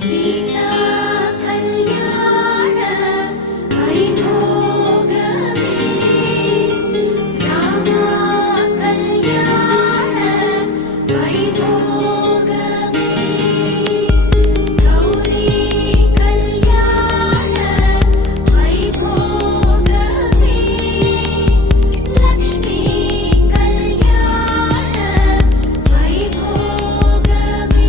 సీతా కళ్యాణ వైభోగమే రామ కళ్యాణ వైభోగమే గౌరీ కళ్యాణ వైభోగమే లక్ష్మీ కళ్యాణ వైభోగమే.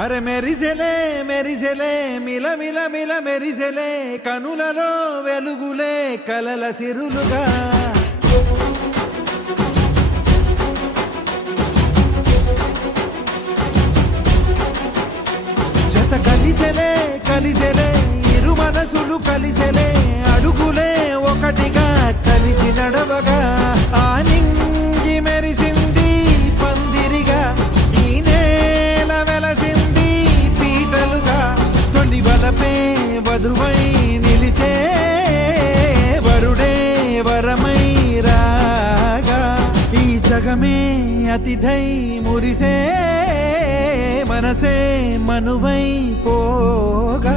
అరే మెరిసెలే మెరిసెలే మిల మిల మిల మెరిసెలే కనులలో వెలుగులే కలల సిరులుగా జత కలిసెలే కలిసెలే ఇరు మనసులు కలిసెలే అడుగులే ఒకటిగా కలిసి నడవగా ఆ నింగి మెరిసింది పందిరిగా ఈ నేల వెలసింది పీటలుగా తొలి వలపే వధువై నిలిచే వరుడే వరమై రాగా ఈ జగమే అతిథై మురిసే మనసే మనువై పోగా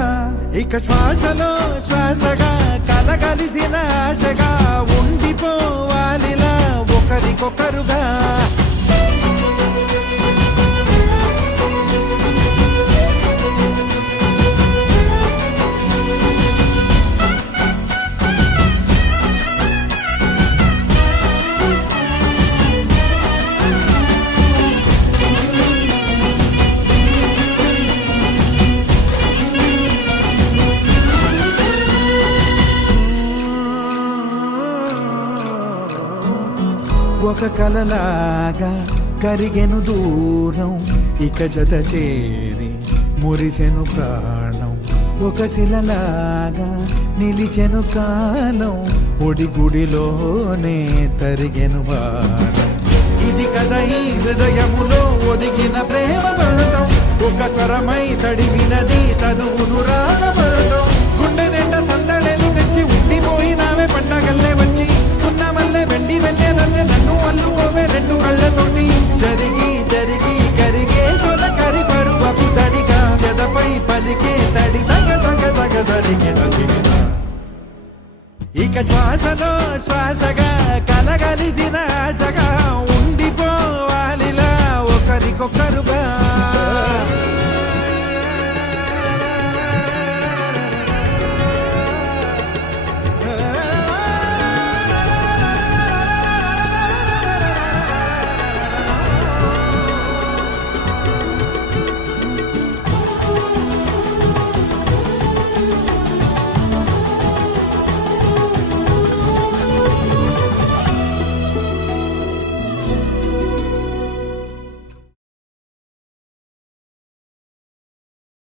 ఇక శ్వాసలో శ్వాసగా కలగలిసిన ఆశగా ఉండిపోవాలిలా ఒకరికొకరుగా ఒక కలలాగా కరిగెను దూరం ఇక జత చేరి మురిసెను ప్రాణం ఒక శిలలాగా నిలిచెను కాలం ఒడిగుడిలోనే తరిగెను బాణం ఇది కదా ఈ హృదయములో ఒదిగిన ప్రేమ పడతాం ఒక స్వరమై తడివినది తనువును రాగపడతాం గుండె నిండా సందడేలు తెచ్చి ఉండిపోయినావే పండగల్లే వచ్చి ఉన్నమల్లే వెండి వెన్నెలల్లే నన్ను అల్లుకోవే రెండు కళ్ళతోటి జరిగి జరిగి కరిగే తొల కరి పరువపు తడిగా ఎదపై పలికే తడి తగ తగ తగ తరిగిన ఇక శ్వాసలో శ్వాసగా కలగలిసిన ఆశగా ఉండిపోవాలిలా ఒకరికొకరుగా